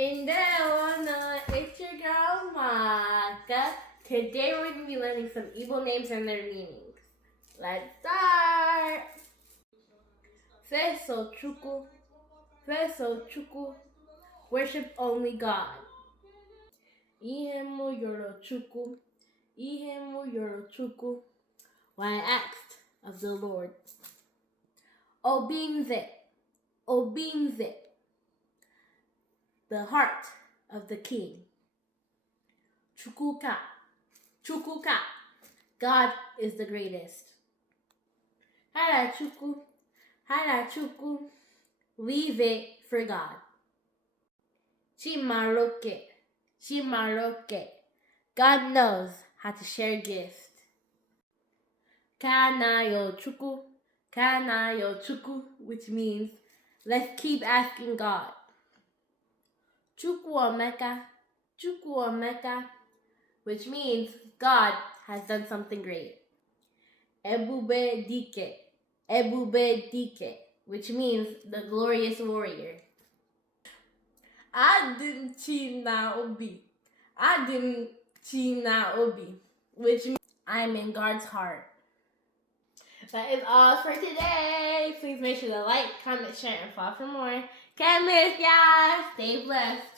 It's your girl Maka. Today we're going to be learning some Igbo names and their meanings. Let's start! Feso Chukwu, worship only God. Ihemu Yoro Chukwu, when I asked of the Lord. Obinze, the heart of the king. Chukuka, God is the greatest. Harachuku, leave it for God. Chimaroke, God knows how to share gifts. Kanayo Chuku, which means let's keep asking God. Chukwuemeka, which means God has done something great. Ebube Dike, which means the glorious warrior. Adim China Obi, which means I'm in God's heart. That is all for today. Please make sure to like, comment, share, and follow for more. Can't miss, y'all. Stay blessed.